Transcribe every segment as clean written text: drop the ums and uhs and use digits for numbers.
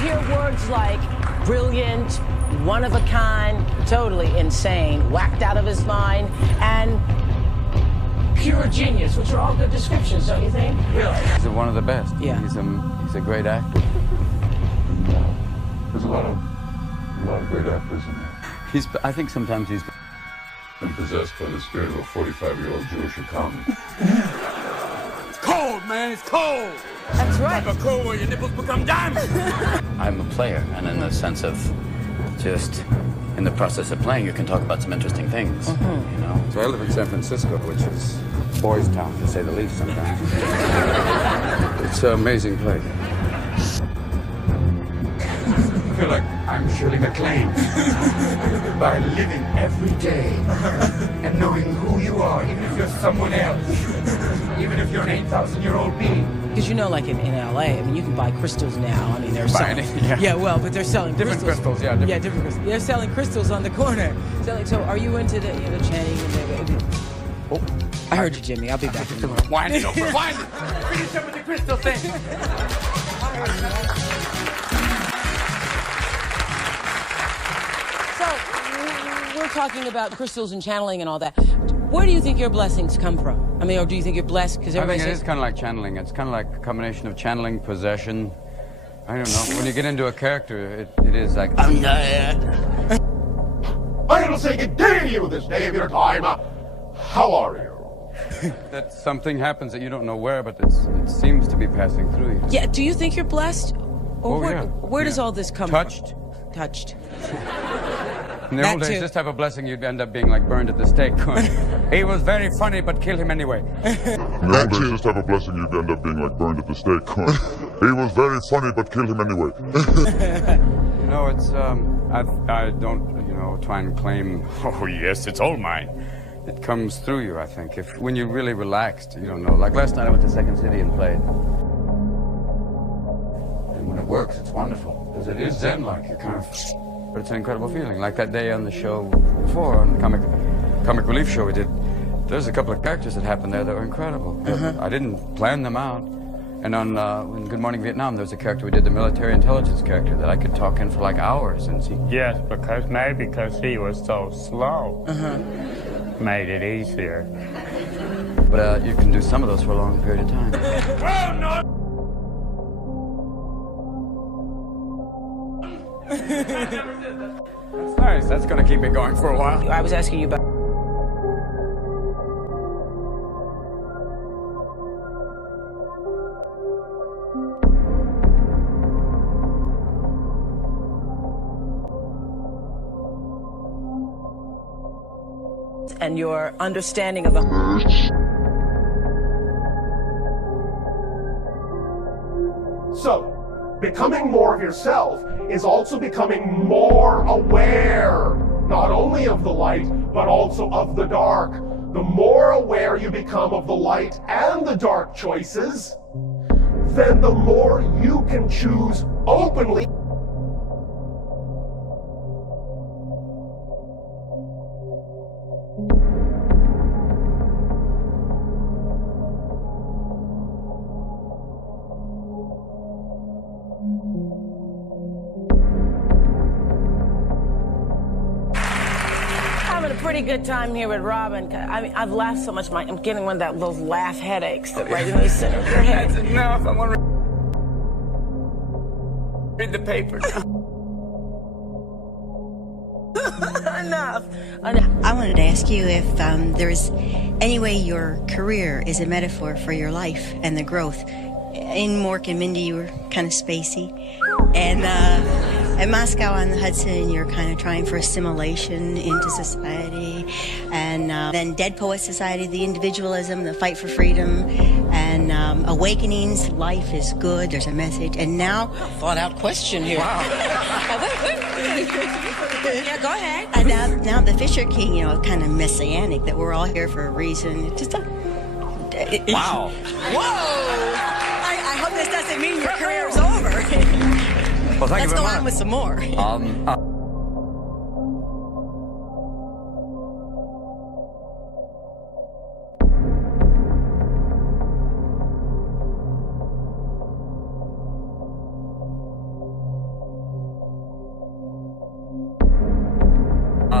hear words like brilliant, one of a kind, totally insane, whacked out of his mind, and pure genius, which are all good descriptions, don't you think? Really? He's one of the best. Yeah. He's a great actor. There's a lot of great actors in there. I think sometimes he's been possessed by the spirit of a 45-year-old Jewish accountant. It's cold, man, it's cold. That's right. Like a cold where your nipples become diamonds. I'm a player, and in the sense of just in the process of playing, you can talk about some interesting things. You know. So I live in San Francisco, which is boys' town, to say the least. Sometimes it's an amazing place. I feel like I'm Shirley MacLaine. By living every day and knowing who you are, even if you're someone else, even if you're an 8,000-year-old being. Because you know, like in LA, I mean, you can buy crystals now. I mean, they're selling. Yeah, well, but they're selling Different crystals, yeah. Different crystals. They're selling crystals on the corner. So are you into the chanting? Oh, I heard you, Jimmy. I'll be back in a minute. Wind it, Oprah, wind it. Finish up with the crystal thing. So we're talking about crystals and channeling and all that. Where do you think your blessings come from? I mean, or do you think you're blessed because everybody I think it says... is kind of like channeling. It's kind of like a combination of channeling, possession. I don't know. When you get into a character, it is like... I'm going to say good day to you this day of your time. How are you? that something happens that you don't know where, but it seems to be passing through you. Yeah, do you think you're blessed? Or where does all this come Touched. from? Touched. In the old days, just have a blessing, you'd end up being like burned at the stake. He was very funny, but kill him anyway. In the old days, just have a blessing, you'd end up being like burned at the stake. He was very funny, but kill him anyway. No, it's, I don't, try and claim, oh yes, it's all mine. It comes through you, I think. When you're really relaxed, you don't know. Like last night I went to Second City and played. And when it works, it's wonderful. Because it is Zen-like. You're kind of... But it's an incredible feeling. Like that day on the show before, on the comic relief show we did, there's a couple of characters that happened there that were incredible. I didn't plan them out. And on in Good Morning Vietnam, there was a character we did, the military intelligence character, that I could talk in for like hours and see. Yes, because he was so slow. Made it easier. But you can do some of those for a long period of time. Oh, no! That's nice. That's going to keep me going for a while. I was asking you about... and your understanding of the... So, becoming more of yourself is also becoming more aware, not only of the light, but also of the dark. The more aware you become of the light and the dark choices, then the more you can choose openly. Pretty good time here with Robin. I mean, I've laughed so much, I'm getting one of those laugh headaches that right in the center of your head. That's enough. I want to read the paper. Enough. I wanted to ask you if there's any way your career is a metaphor for your life and the growth. In Mork and Mindy, you were kind of spacey. And at Moscow on the Hudson, you're kind of trying for assimilation into society. And then Dead Poet Society, the individualism, the fight for freedom, and Awakenings, life is good, there's a message. And now... Thought out question here. Wow. Yeah, go ahead. And now the Fisher King, kind of messianic, that we're all here for a reason. It's just a... Wow. Whoa! I hope this doesn't mean your career's over. Well, Let's go on with some more.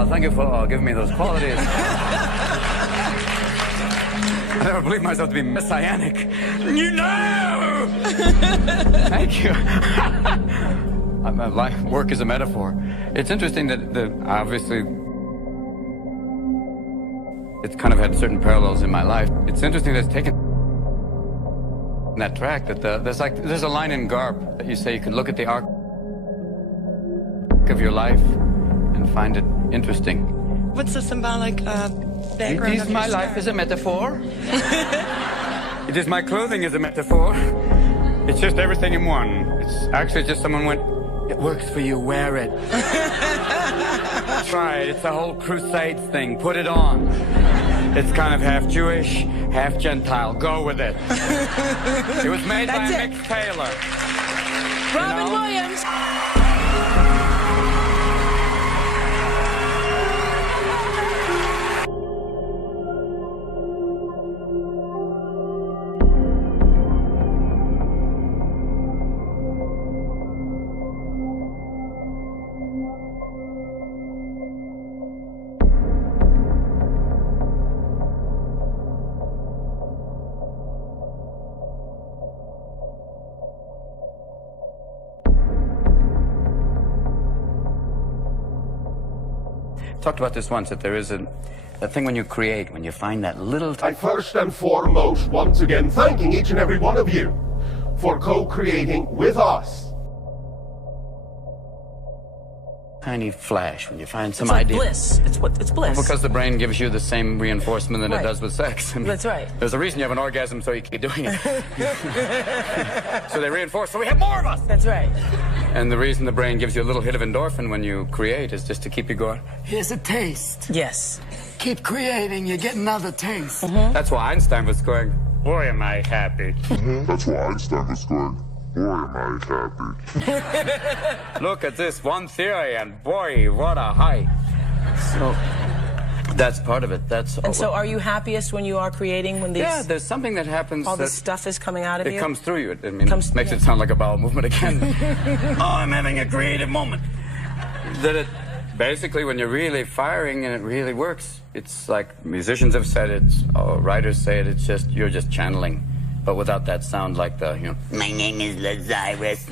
Thank you for giving me those qualities. I never believed myself to be messianic. You know! Thank you. My life work is a metaphor. It's interesting that obviously it's kind of had certain parallels in my life. It's interesting that it's taken that track that there's a line in Garp that you say you can look at the arc of your life and find it interesting. What's the symbolic background It is of my your life star? is a metaphor. It is my clothing is a metaphor. It's just everything in one. It's actually just someone went, it works for you, wear it. Try it. It's a whole crusades thing. Put it on. It's kind of half Jewish, half Gentile. Go with it. It was made by a mixed tailor. Robin Williams. Talked about this once, that there is a thing when you create, when you find that little... I first and foremost, once again, thanking each and every one of you for co-creating with us. Tiny flash, when you find some It's like idea. bliss. It's bliss. Well, because the brain gives you the same reinforcement that Right. it does with sex. I mean, That's right. There's a reason you have an orgasm, so you keep doing it. So they reinforce, so we have more of us. That's right. And the reason the brain gives you a little hit of endorphin when you create is just to keep you going. Here's a taste. Yes. Keep creating, you get another taste. That's why Einstein was going, Boy, am I happy. That's why Einstein was going, boy, am I happy. look at this one theory, and boy, what a height. So that's part of it. And so are you happiest when you are creating, when these... Yeah, there's something that happens all that this stuff is coming out of it you? comes through you. I mean, it makes it sound like a bowel movement again. Oh, I'm having a creative moment. That it, basically, when you're really firing and it really works, it's like musicians have said it, or writers say it, it's just, you're just channeling. But without that sound like the, my name is Lazarus.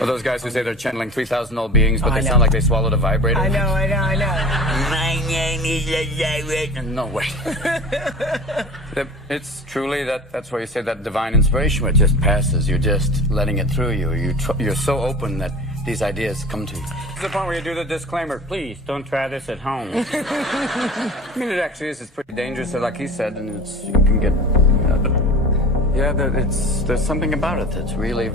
Or those guys who say they're channeling 3,000 old beings, but they sound like they swallowed a vibrator. I know. My name is Lazarus. No way. It's truly that's why you say that divine inspiration, where it just passes. You're just letting it through you. You're so open that these ideas come to you. It's the point where you do the disclaimer, Please, don't try this at home. I mean, it actually is. It's pretty dangerous, like he said, and you can get... there's something about it that's really,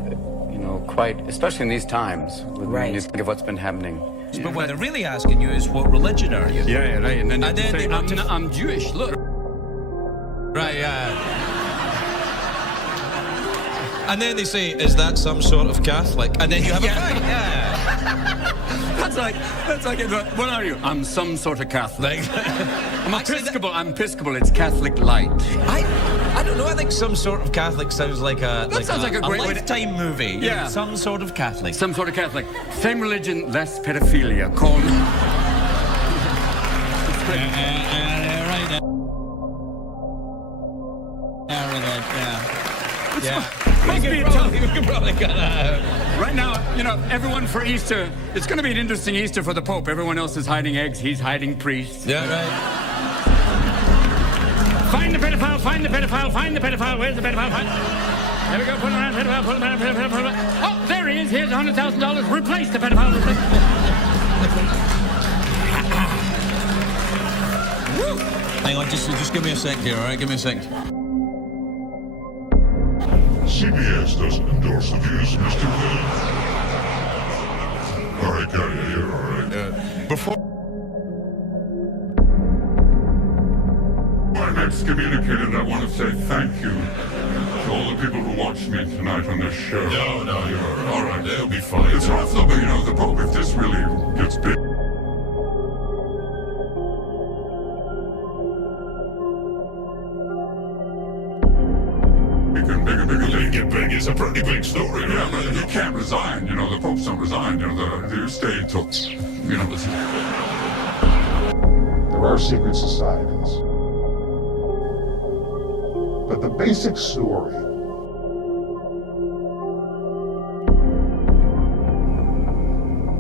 quite, especially in these times, when you think of what's been happening. But what they're really asking you is, what religion are you? Yeah, right. And then you then say, I'm Jewish, look. Right, yeah. And then they say, is that some sort of Catholic? And then you have a fight, yeah. That's like, what are you? I'm some sort of Catholic. I'm Episcopal, it's Catholic light. I don't know, I think some sort of Catholic sounds like a great Lifetime movie. Yeah. Some sort of Catholic. Some sort of Catholic. Same religion, less pedophilia. Call me. Right now. Yeah. Must be We could probably cut that out. Right now, everyone for Easter, it's going to be an interesting Easter for the Pope. Everyone else is hiding eggs, he's hiding priests. Yeah, right. Find the pedophile, find the pedophile, find the pedophile. Where's the pedophile? There we go, pull him around, pedophile, pull him around, pedophile, pull him around. Oh, there he is, here's $100,000. Replace the pedophile. Hang on, just give me a sec here, all right? Give me a sec. CBS doesn't endorse the views of Mr. Williams. All right, Gary, you're all right. Before I'm excommunicated. I want to say thank you to all the people who watched me tonight on this show. No, you're all right. They'll be fine. It's rough though, but the Pope, if this really gets big. Get big. It's a pretty big story. Yeah, but you can't resign. The Popes don't resign. The estate took, There are secret societies. But the basic story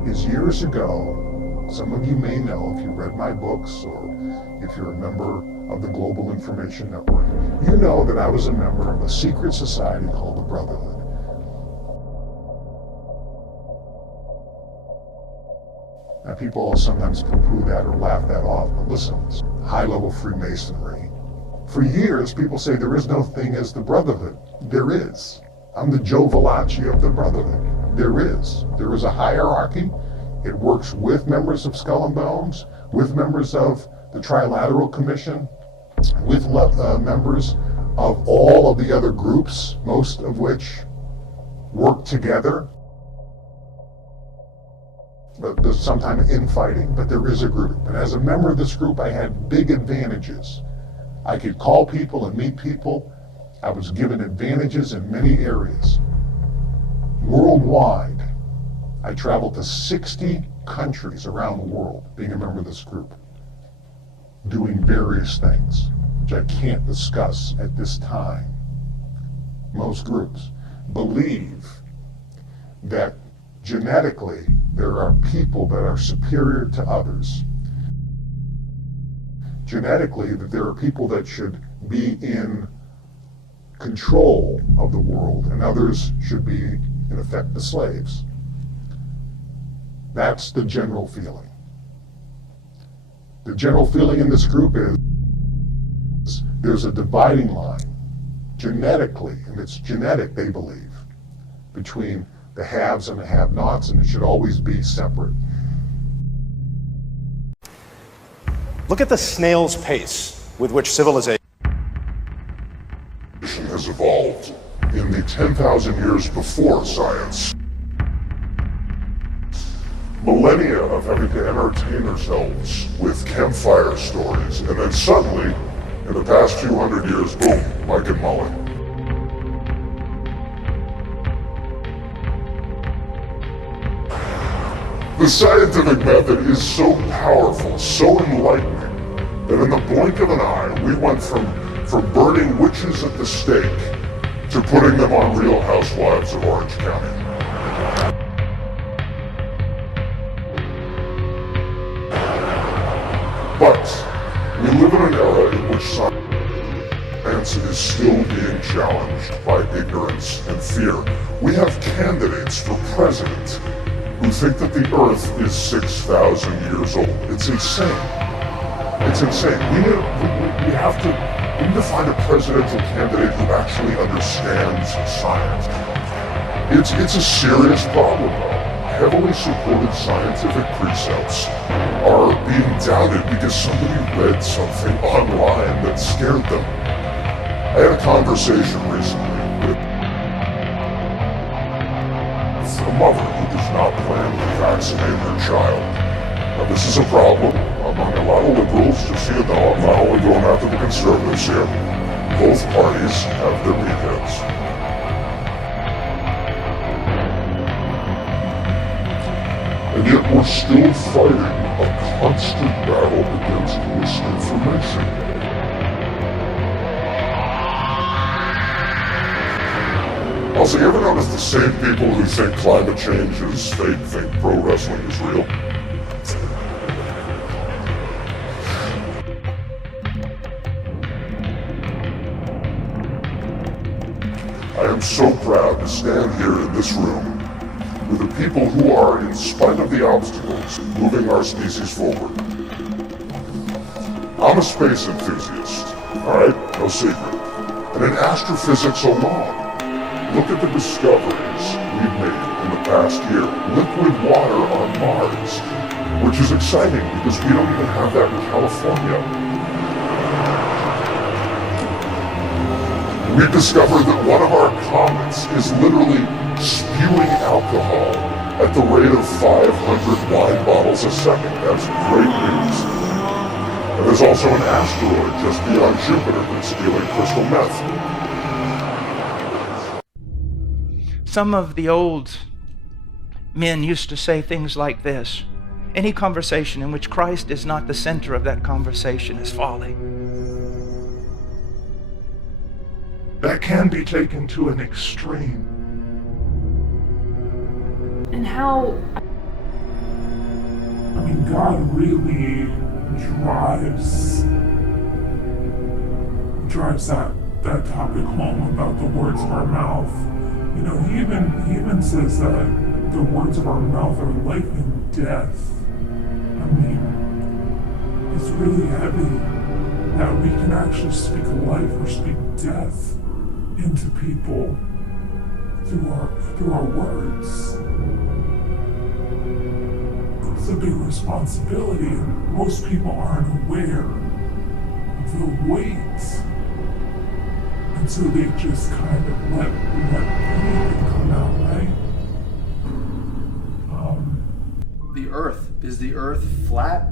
is years ago, some of you may know if you read my books or if you're a member of the Global Information Network, you know that I was a member of a secret society called the Brotherhood. Now people sometimes poo-poo that or laugh that off, but listen, it's high-level Freemasonry. For years, people say there is no thing as the Brotherhood. There is. I'm the Joe Valachi of the Brotherhood. There is. There is a hierarchy. It works with members of Skull and Bones, with members of the Trilateral Commission, with members of all of the other groups, most of which work together. But there's sometimes infighting, but there is a group. And as a member of this group, I had big advantages. I could call people and meet people. I was given advantages in many areas. Worldwide, I traveled to 60 countries around the world being a member of this group, doing various things, which I can't discuss at this time. Most groups believe that genetically there are people that are superior to others. Genetically, that there are people that should be in control of the world and others should be, in effect, the slaves. That's the general feeling. The general feeling in this group is there's a dividing line, genetically, and it's genetic, they believe, between the haves and the have-nots, and it should always be separate. Look at the snail's pace with which civilization has evolved in the 10,000 years before science. Millennia of having to entertain ourselves with campfire stories, and then suddenly, in the past few hundred years, boom, Mike and Mullen. The scientific method is so powerful, so enlightening, that in the blink of an eye, we went from burning witches at the stake to putting them on Real Housewives of Orange County. But we live in an era in which science is still being challenged by ignorance and fear. We have candidates for president who think that the Earth is 6,000 years old. It's insane. It's insane. We need to find a presidential candidate who actually understands science. It's a serious problem, though. Heavily supported scientific precepts are being doubted because somebody read something online that scared them. I had a conversation recently with a mother who does not plan to vaccinate her child. Now this is a problem among a lot of liberals, just so you know. I'm not only going after the conservatives here. Both parties have their meatheads. And yet we're still fighting a constant battle against misinformation. Also, you ever notice the same people who think climate change is fake think pro wrestling is real? I am so proud to stand here in this room with the people who are, in spite of the obstacles, moving our species forward. I'm a space enthusiast, alright? No secret. And in astrophysics alone, look at the discoveries we've made in the past year. Liquid water on Mars, which is exciting because we don't even have that in California. We discovered that one of our comets is literally spewing alcohol at the rate of 500 wine bottles a second. That's great news. And there's also an asteroid just beyond Jupiter that's spewing crystal meth. Some of the old men used to say things like this: Any conversation in which Christ is not the center of that conversation is folly. That can be taken to an extreme. And how... I mean, God really drives that topic home about the words of our mouth. You know, he even says that the words of our mouth are life and death. I mean, it's really heavy that we can actually speak life or speak death into people through our words. It's a big responsibility, and most people aren't aware of the weight, and so they just kind of let anything come out, right? Is the earth flat,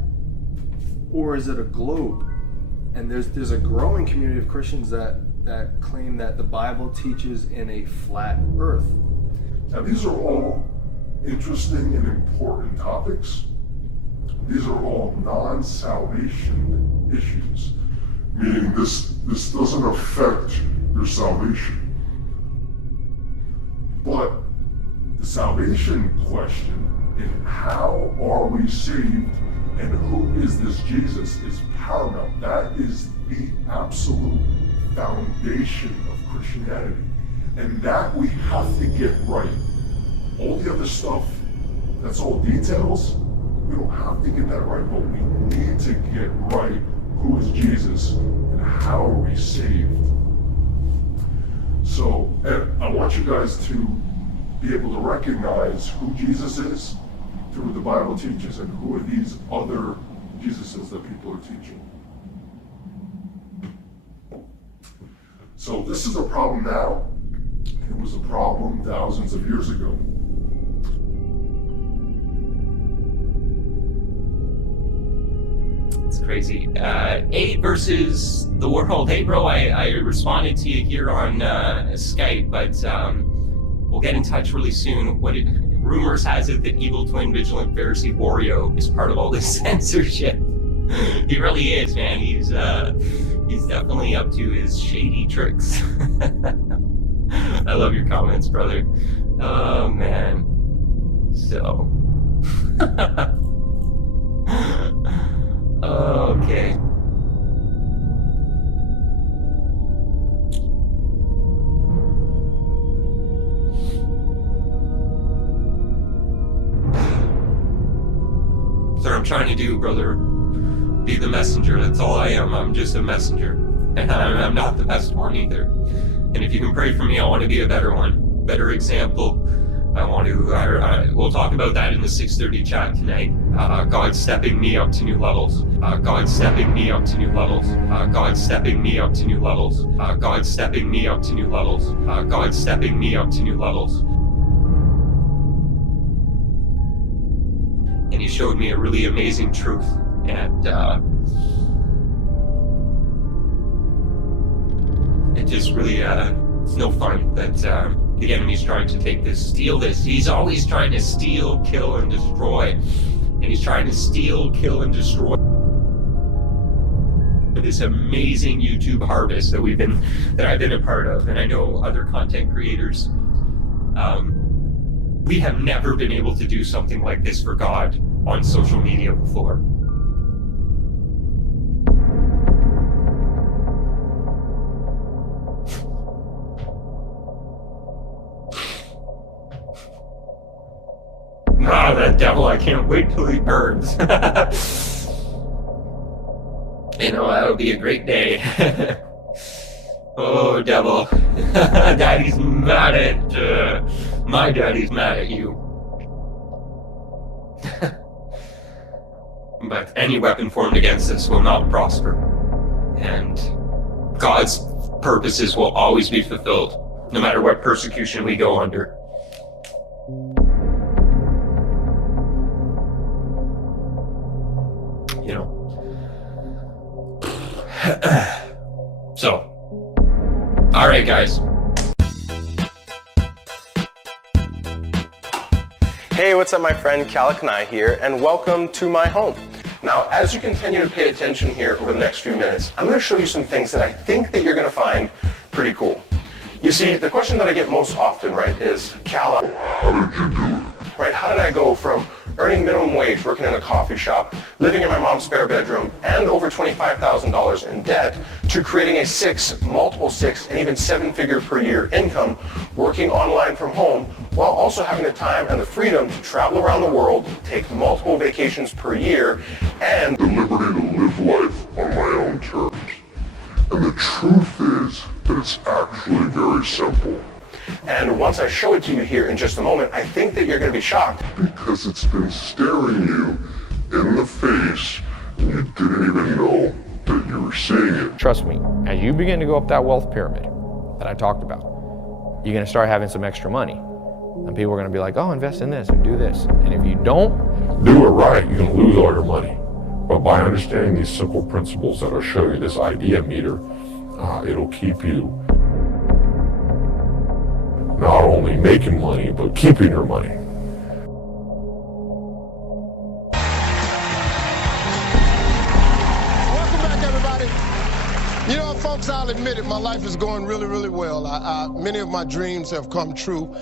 or is it a globe? And there's a growing community of Christians that claim that the Bible teaches in a flat earth. Now, these are all interesting and important topics. These are all non-salvation issues, meaning this doesn't affect your salvation. But the salvation question, and how are we saved and who is this Jesus, is paramount. That is the absolute foundation of Christianity. And that we have to get right. All the other stuff, that's all details. We don't have to get that right, but we need to get right who is Jesus and how are we saved. So I want you guys to be able to recognize who Jesus is through what the Bible teaches and who are these other Jesuses that people are teaching. So this is a problem now. It was a problem thousands of years ago. It's crazy. 8 versus the world. Hey, bro, I responded to you here on Skype, but we'll get in touch really soon. Rumors has it that evil twin vigilant Pharisee Wario is part of all this censorship. He really is, man. He's definitely up to his shady tricks. I love your comments, brother. Oh, man. So. Okay. That's what I'm trying to do, brother. Be the messenger. That's all I am. I'm just a messenger. And I'm not the best one either. And if you can pray for me, I want to be a better one. Better example. I want to, we'll talk about that in the 6:30 chat tonight. God stepping me up to new levels. God stepping me up to new levels. God stepping me up to new levels. God stepping me up to new levels. God stepping me up to new levels. And he showed me a really amazing truth. And it just really, it's no fun that the enemy's trying to take this, steal this. He's always trying to steal, kill, and destroy. And he's trying to steal, kill, and destroy this amazing YouTube harvest that I've been a part of, and I know other content creators. We have never been able to do something like this for God on social media before. Ah, that devil, I can't wait till he burns. You know, that'll be a great day. Oh, devil. Daddy's mad at, my daddy's mad at you. But any weapon formed against us will not prosper. And God's purposes will always be fulfilled, no matter what persecution we go under. You know. So, all right, guys. Hey, what's up, my friend Calicanai here, and welcome to my home. Now, as you continue to pay attention here over the next few minutes, I'm going to show you some things that I think that you're going to find pretty cool. You see, the question that I get most often, right, is, Cal, how did you do it? Right, how did I go from earning minimum wage, working in a coffee shop, living in my mom's spare bedroom, and over $25,000 in debt, to creating a multiple six, and even seven-figure per year income, working online from home, while also having the time and the freedom to travel around the world, take multiple vacations per year, and the liberty to live life on my own terms. And the truth is that it's actually very simple. And once I show it to you here in just a moment, I think that you're going to be shocked. Because it's been staring you in the face, and you didn't even know that you were seeing it. Trust me, as you begin to go up that wealth pyramid that I talked about, you're going to start having some extra money. And people are going to be like, oh, invest in this and do this. And if you don't do it right, you can lose all your money. But by understanding these simple principles that I'll show you, this idea meter, it'll keep you not only making money, but keeping your money. Welcome back, everybody. You know, folks, I'll admit it, my life is going really, really well. Many of my dreams have come true.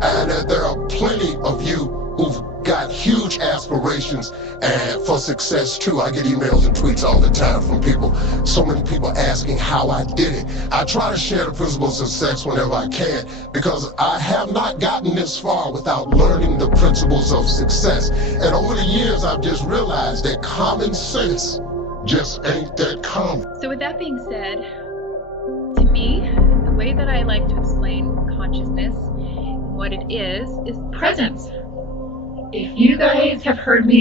And there are plenty of you who've got huge aspirations and for success too. I get emails and tweets all the time from people, so many people asking how I did it. I try to share the principles of success whenever I can, because I have not gotten this far without learning the principles of success. And over the years, I've just realized that common sense just ain't that common. So with that being said, to me, the way that I like to explain consciousness, what it is presence. If you guys have heard me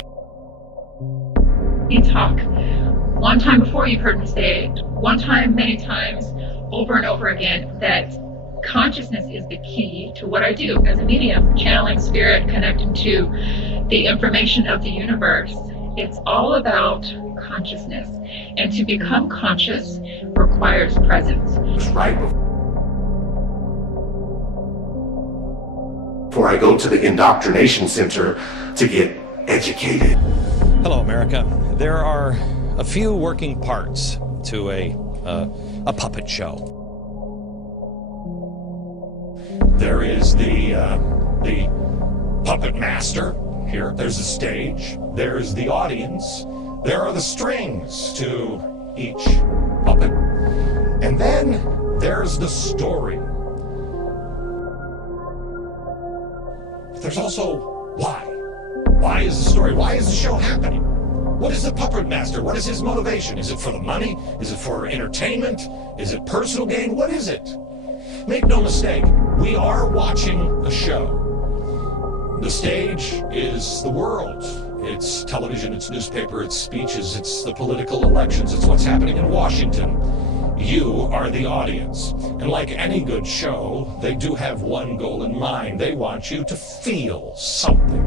talk one time before, you've heard me say it one time, many times, over and over again, that consciousness is the key to what I do as a medium, channeling spirit, connecting to the information of the universe. It's all about consciousness. And to become conscious requires presence. Right before I go to the indoctrination center to get educated. Hello, America. There are a few working parts to a puppet show. There is the puppet master here. There's the stage. There's the audience. There are the strings to each puppet. And then there's the story. There's also why. Why is the story? Why is the show happening? What is the puppet master? What is his motivation? Is it for the money? Is it for entertainment? Is it personal gain? What is it? Make no mistake, we are watching a show. The stage is the world. It's television, it's newspaper, it's speeches, it's the political elections, it's what's happening in Washington. You are the audience. And like any good show, they do have one goal in mind. They want you to feel something.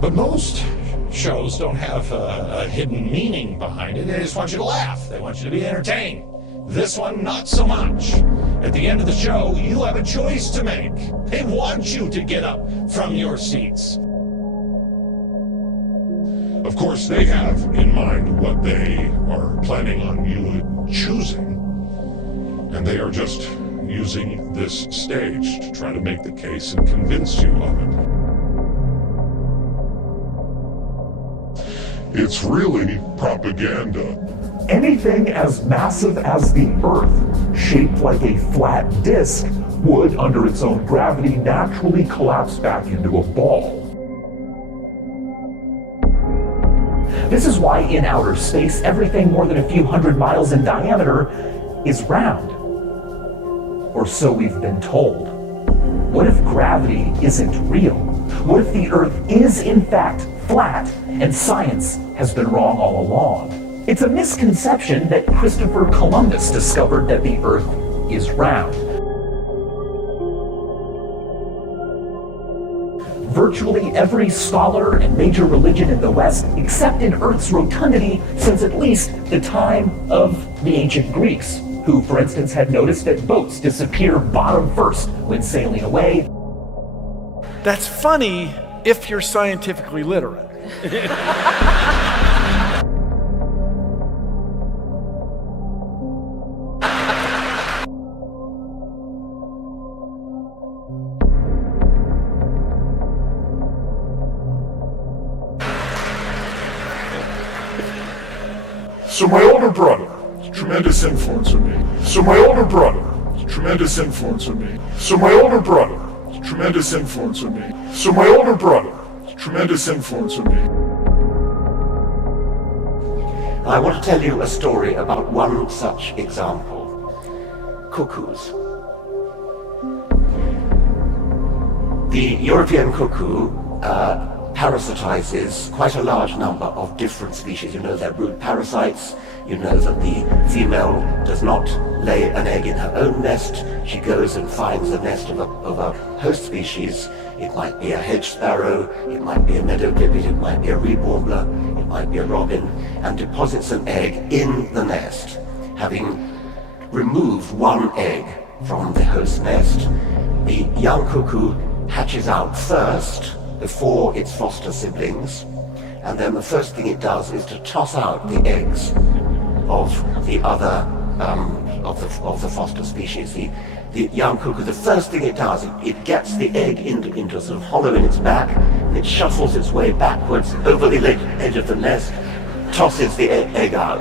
But most shows don't have a hidden meaning behind it. They just want you to laugh. They want you to be entertained. This one, not so much. At the end of the show, you have a choice to make. They want you to get up from your seats. Of course, they have in mind what they are planning on you choosing, and they are just using this stage to try to make the case and convince you of it. It's really propaganda. Anything as massive as the Earth, shaped like a flat disc, would, under its own gravity, naturally collapse back into a ball. This is why in outer space, everything more than a few hundred miles in diameter is round. Or so we've been told. What if gravity isn't real? What if the Earth is in fact flat and science has been wrong all along? It's a misconception that Christopher Columbus discovered that the Earth is round. Virtually every scholar and major religion in the West accepted Earth's rotundity since at least the time of the ancient Greeks, who, for instance, had noticed that boats disappear bottom first when sailing away. That's funny if you're scientifically literate. So my older brother, tremendous influence on me. So my older brother, tremendous influence on me. So my older brother, tremendous influence on me. So my older brother, tremendous influence on me. I want to tell you a story about one such example. Cuckoos. The European cuckoo parasitizes quite a large number of different species. You know they're brood parasites. You know that the female does not lay an egg in her own nest. She goes and finds the nest of a host species. It might be a hedge sparrow, it might be a meadow pipit, it might be a reed warbler, it might be a robin, and deposits an egg in the nest. Having removed one egg from the host nest, the young cuckoo hatches out first before its foster siblings, and then the first thing it does is to toss out the eggs of the other of the foster species. The young cuckoo, the first thing it does, it gets the egg into a sort of hollow in its back, and it shuffles its way backwards over the edge of the nest, tosses the egg out.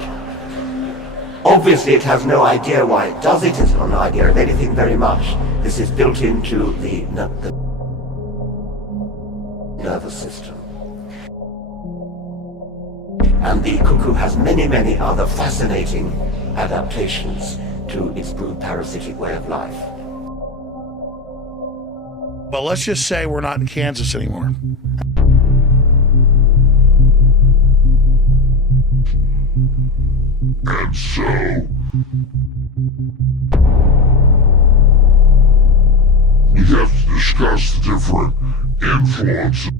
Obviously it has no idea why it does it. It's got no idea of anything very much. This is built into the nervous system. And the cuckoo has many, many other fascinating adaptations to its brood parasitic way of life. Well, let's just say we're not in Kansas anymore. And so, we have to discuss the different influences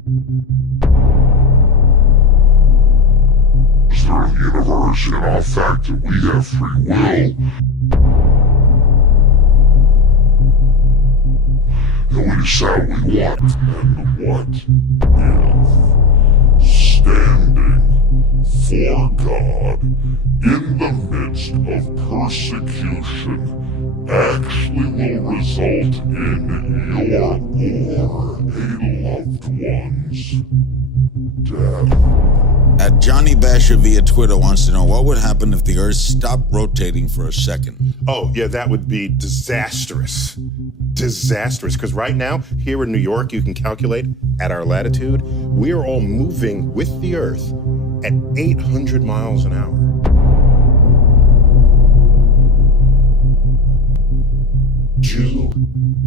that are in the universe and our fact that we have free will. And we decide what we want. And what if standing for God in the midst of persecution actually will result in your or a loved one's death? At Johnny Basher via Twitter wants to know what would happen if the Earth stopped rotating for a second. Oh, yeah, that would be disastrous. Disastrous, because right now, here in New York, you can calculate at our latitude, we are all moving with the Earth at 800 miles an hour. Due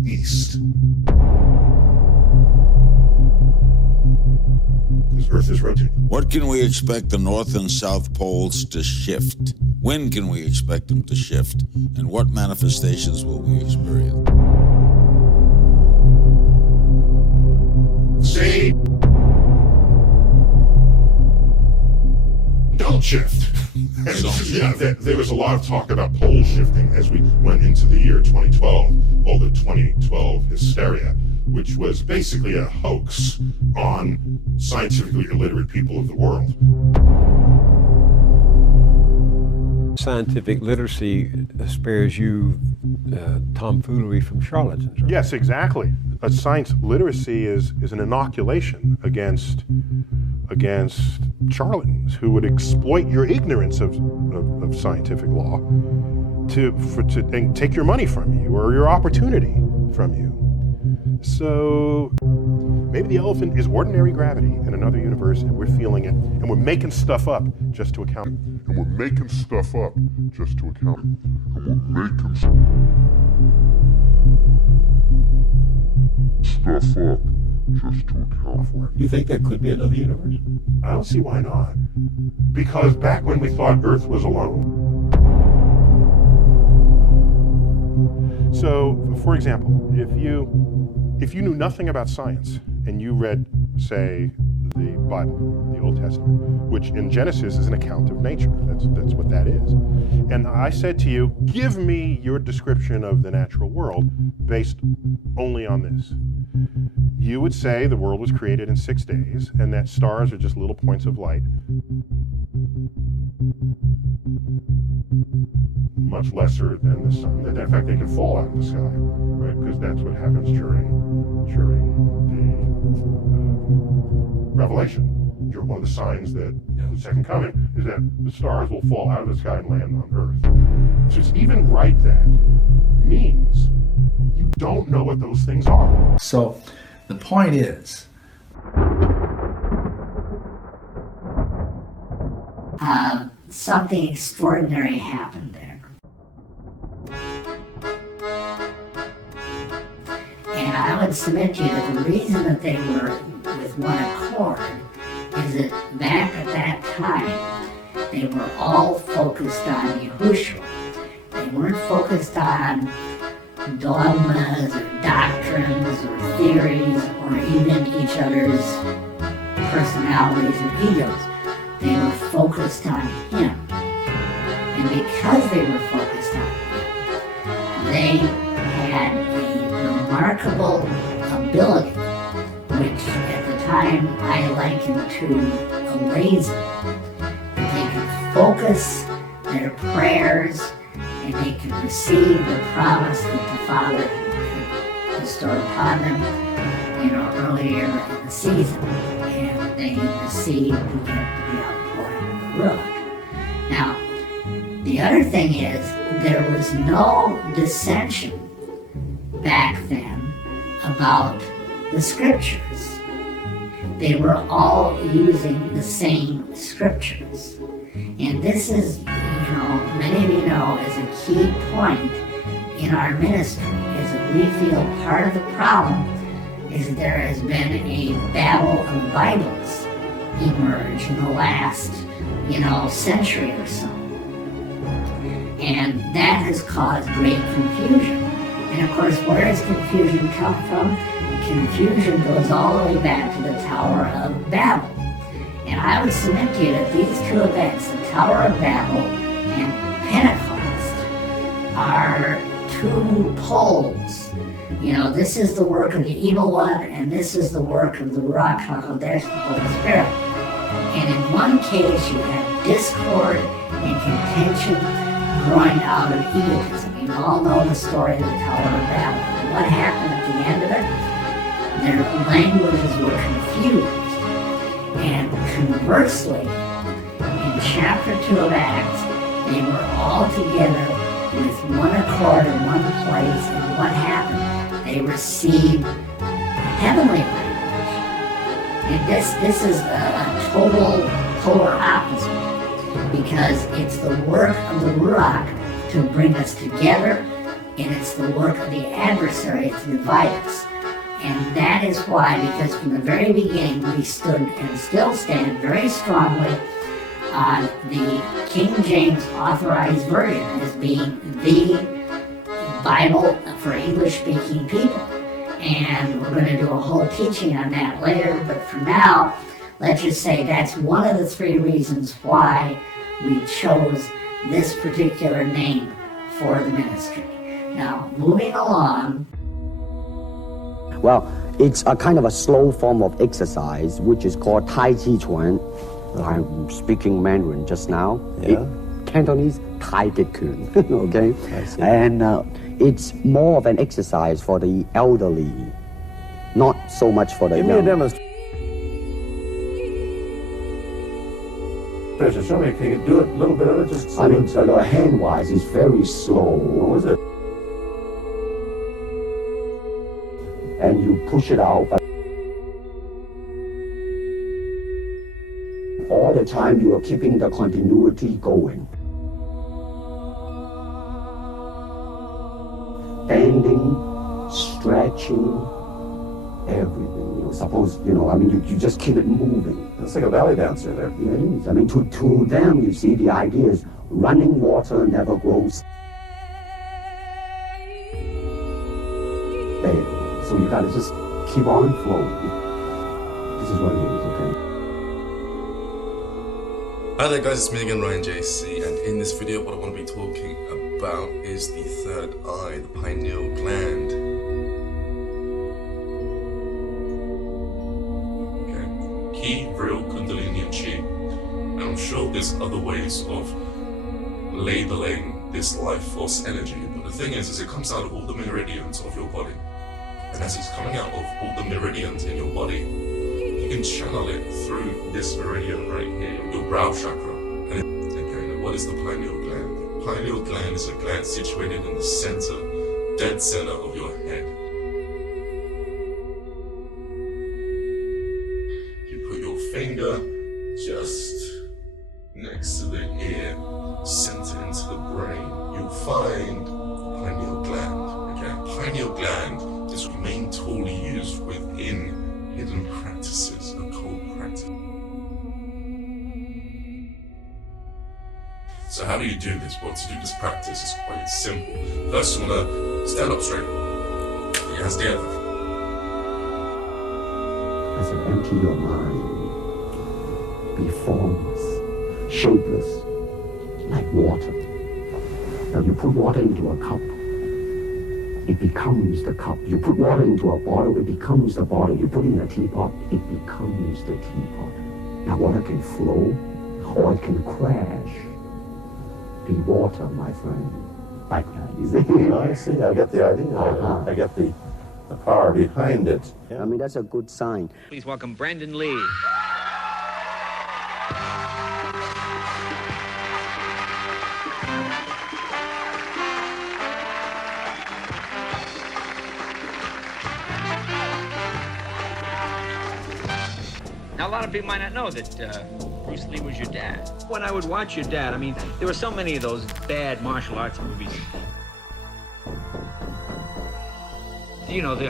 east. Because Earth is rotating. What can we expect the North and South poles to shift? When can we expect them to shift? And what manifestations will we experience? See? Don't shift. Yeah, there was a lot of talk about pole shifting as we went into the year 2012, or the 2012 hysteria, which was basically a hoax on scientifically illiterate people of the world. Scientific literacy spares you tomfoolery from charlatans. Right? Yes, exactly. Science literacy is an inoculation against charlatans who would exploit your ignorance of scientific law and take your money from you or your opportunity from you. So maybe the elephant is ordinary gravity in another universe, and we're feeling it, and we're making stuff up just to account. And we're making stuff up just to account. And we're making stuff up just to account for it. You think there could be another universe? I don't see why not. Because back when we thought Earth was alone. So, for example, if you knew nothing about science and you read, say, the Bible, the Old Testament, which in Genesis is an account of nature. That's what that is. And I said to you, give me your description of the natural world based only on this. You would say the world was created in 6 days and that stars are just little points of light. Much lesser than the sun. In fact, they can fall out of the sky, right? Because that's what happens during the Revelation. One of the signs that the second coming is that the stars will fall out of the sky and land on Earth. So to even write that means you don't know what those things are. So the point is, something extraordinary happened there. And I would submit to you that the reason that they were with one accord is that back at that time, they were all focused on Yahushua. They weren't focused on dogmas or doctrines or theories or even each other's personalities or egos. They were focused on him. And because they were focused on him, they had a remarkable ability, which at the time I likened to a laser. They could focus their prayers and they could receive the promise that the Father had bestowed upon them, earlier in the season. And they received the outpouring of the Ruach. Now, the other thing is, there was no dissension back then about the scriptures. They were all using the same scriptures. And this is, many of you know, is a key point in our ministry, is that we feel part of the problem is that there has been a battle of Bibles emerge in the last, century or so. And that has caused great confusion. And of course, where does confusion come from? Confusion goes all the way back to the Tower of Babel. And I would submit to you that these two events, the Tower of Babel and Pentecost, are two poles. This is the work of the evil one, and this is the work of the Ruach HaKodesh, the Holy Spirit. And in one case, you have discord and contention growing out of egotism. You all know the story of the Tower of Babel. And what happened at the end of it? Their languages were confused. And conversely, in chapter 2 of Acts, they were all together with one accord in one place. And what happened? They received heavenly language. And this is a total polar opposite, because it's the work of the Ruach to bring us together, and it's the work of the adversary to divide us. And that is why, because from the very beginning we stood and still stand very strongly on the King James Authorized Version as being the Bible for English-speaking people. And we're going to do a whole teaching on that later, but for now, let's just say that's one of the three reasons why we chose this particular name for the ministry. Now, moving along. Well, it's a kind of a slow form of exercise, which is called Tai Chi Chuan. I'm speaking Mandarin just now. Yeah. Cantonese Tai Chi Kun, okay? And it's more of an exercise for the elderly, not so much for the young. Give me a demonstration. Show me, can you do it, a little bit of it? Just hand-wise, it's very slow. What was it? And you push it out. All the time you are keeping the continuity going. Bending, stretching, everything. Suppose, you just keep it moving. It's like a belly dancer there. Yeah, it is. To them, you see, the idea is running water never grows. There. So you gotta just keep on flowing. This is what it is, okay? Hi there guys, it's me again, Ryan JC, and in this video what I want to be talking about is the third eye, the pineal gland. Okay, Ki, real Kundalini and Chi. And I'm sure there's other ways of labeling this life force energy, but the thing is it comes out of all the meridians of your body. And as it's coming out of all the meridians in your body, you can channel it through this meridian right here, your brow chakra. And okay, what is the pineal gland? The pineal gland is a gland situated in the center, dead center of your head. You put your finger just next to the ear, center into the brain. You'll find the pineal gland. Okay, pineal gland is the main tool used within hidden practices, occult practice. So how do you do this? Well, to do this practice is quite simple. First, you want to stand up straight. Put your hands together. I said, empty your mind. Be formless, shapeless, like water. Now you put water into a cup, it becomes the cup. You put water into a bottle, it becomes the bottle. You put it in a teapot, it becomes the teapot. Now water can flow, or it can crash. Be water, my friend. Like that, you see? I see, I get the idea. I get the power behind it. I mean, that's a good sign. Please welcome Brandon Lee. Now, a lot of people might not know that Bruce Lee was your dad. When I would watch your dad, I mean, there were so many of those bad martial arts movies. You know, the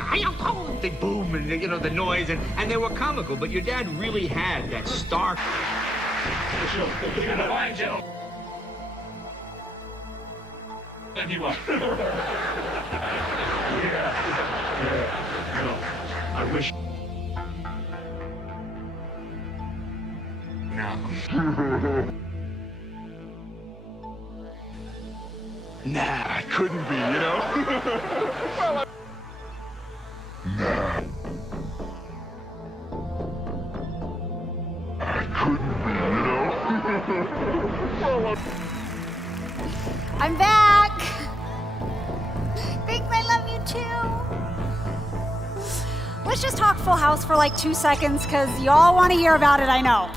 boom and you know the noise, and they were comical, but your dad really had that stark. I wish. No. Nah, I couldn't be, you know? Nah. I couldn't be, you know? I'm back! Thanks, I love you too. Let's just talk Full House for like 2 seconds, because you all want to hear about it, I know.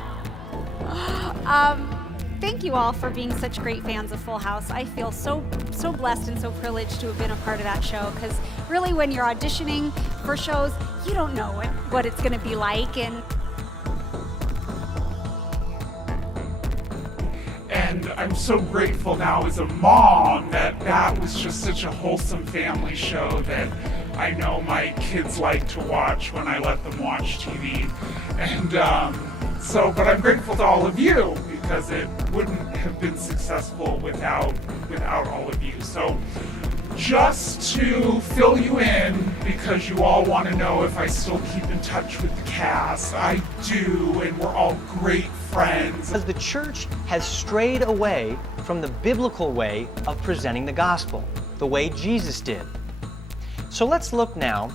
Thank you all for being such great fans of Full House. I feel so blessed and so privileged to have been a part of that show, because really when you're auditioning for shows, you don't know what it's going to be like. And I'm so grateful now as a mom that was just such a wholesome family show that I know my kids like to watch when I let them watch TV. And but I'm grateful to all of you, because it wouldn't have been successful without all of you. So just to fill you in, because you all want to know if I still keep in touch with the cast, I do, and we're all great friends. Because the church has strayed away from the biblical way of presenting the gospel, the way Jesus did. So let's look now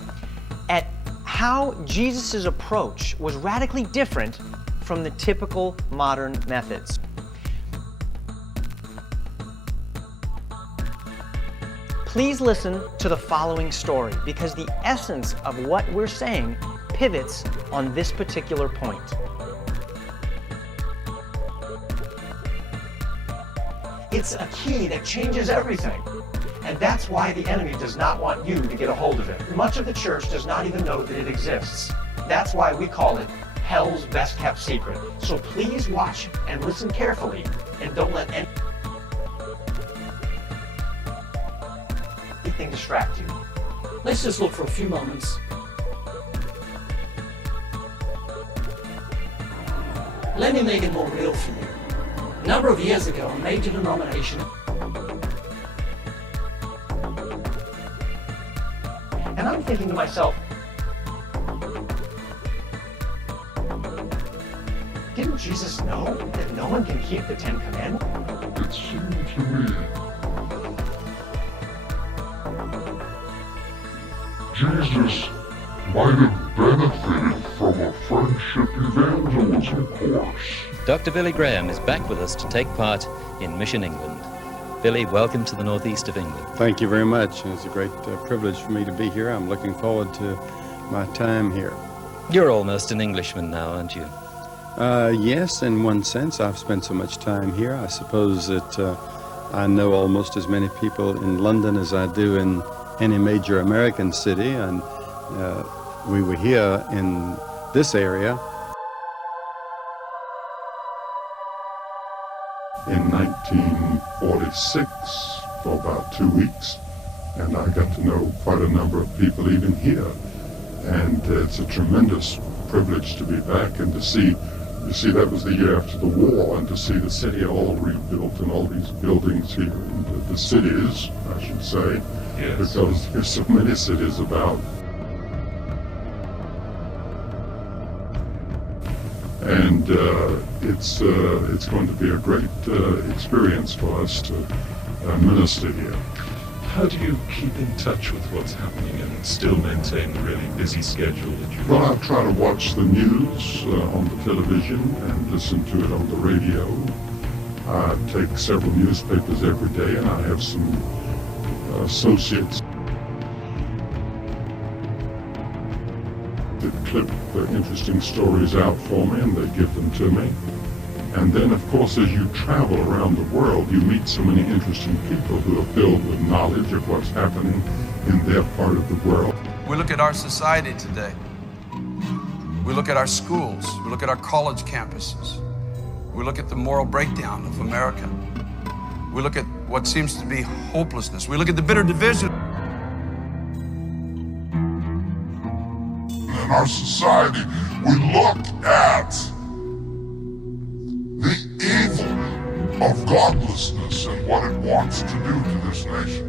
at how Jesus' approach was radically different from the typical modern methods. Please listen to the following story, because the essence of what we're saying pivots on this particular point. It's a key that changes everything. And that's why the enemy does not want you to get a hold of it. Much of the church does not even know that it exists. That's why we call it hell's best kept secret. So please watch and listen carefully, and don't let anything distract you. Let's just look for a few moments. Let me make it more real for you. A number of years ago, a major denomination. And I'm thinking to myself, Jesus know that no one can keep the 10 Commandments? It seemed to me Jesus might have benefited from a friendship evangelism course. Dr. Billy Graham is back with us to take part in Mission England. Billy, welcome to the northeast of England. Thank you very much. It's a great privilege for me to be here. I'm looking forward to my time here. You're almost an Englishman now, aren't you? Yes, in one sense. I've spent so much time here. I suppose that I know almost as many people in London as I do in any major American city, and we were here in this area in 1946 for about 2 weeks, and I got to know quite a number of people even here. And it's a tremendous privilege to be back and to see, that was the year after the war, and to see the city all rebuilt and all these buildings here, and the cities, I should say, yes, because there's so many cities about. And it's going to be a great experience for us to minister here. How do you keep in touch with what's happening and still maintain the really busy schedule that you Well, I try to watch the news on the television and listen to it on the radio. I take several newspapers every day, and I have some associates that clip interesting stories out for me, and they give them to me. And then, of course, as you travel around the world, you meet so many interesting people who are filled with knowledge of what's happening in their part of the world. We look at our society today. We look at our schools. We look at our college campuses. We look at the moral breakdown of America. We look at what seems to be hopelessness. We look at the bitter division. In our society, we look at the evil of godlessness and what it wants to do to this nation.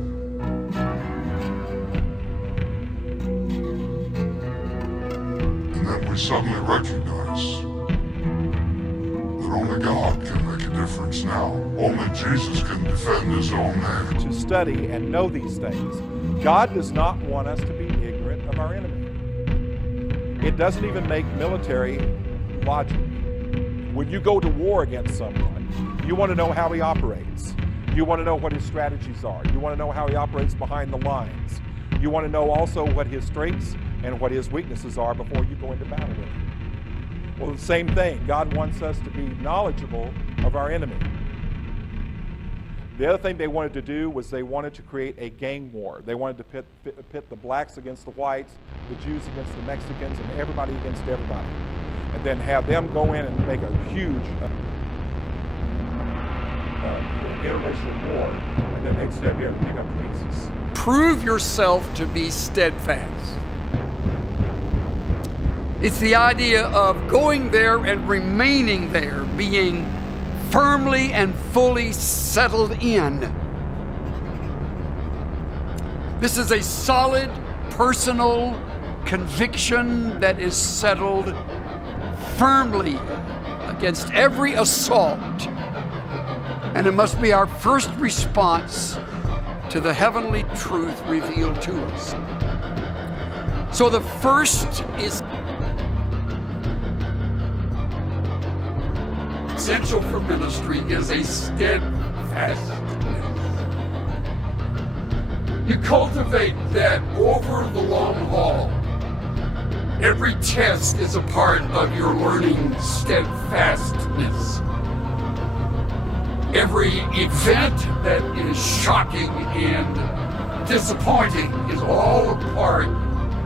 And then we suddenly recognize that only God can make a difference now. Only Jesus can defend his own name. To study and know these things. God does not want us to be ignorant of our enemy. It doesn't even make military logic. When you go to war against someone, you want to know how he operates. You want to know what his strategies are. You want to know how he operates behind the lines. You want to know also what his strengths and what his weaknesses are before you go into battle with him. Well, the same thing. God wants us to be knowledgeable of our enemy. The other thing they wanted to do was they wanted to create a gang war. They wanted to pit the blacks against the whites, the Jews against the Mexicans, and everybody against everybody. And then have them go in and make a huge interracial war, and then they'd step here and pick up pieces. Prove yourself to be steadfast. It's the idea of going there and remaining there, being firmly and fully settled in. This is a solid, personal conviction that is settled firmly against every assault. And it must be our first response to the heavenly truth revealed to us. So the first is essential for ministry is a steadfastness. You cultivate that over the long haul. Every test is a part of your learning steadfastness. Every event that is shocking and disappointing is all a part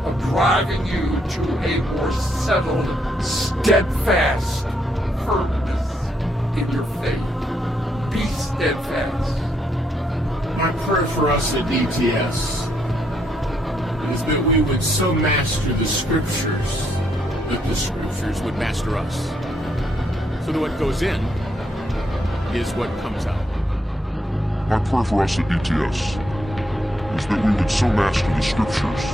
of driving you to a more settled, steadfast firmness in your faith. Be steadfast. My prayer for us at DTS is that we would so master the scriptures that the scriptures would master us. So that what goes in is what comes out. My prayer for us at DTS is that we would so master the scriptures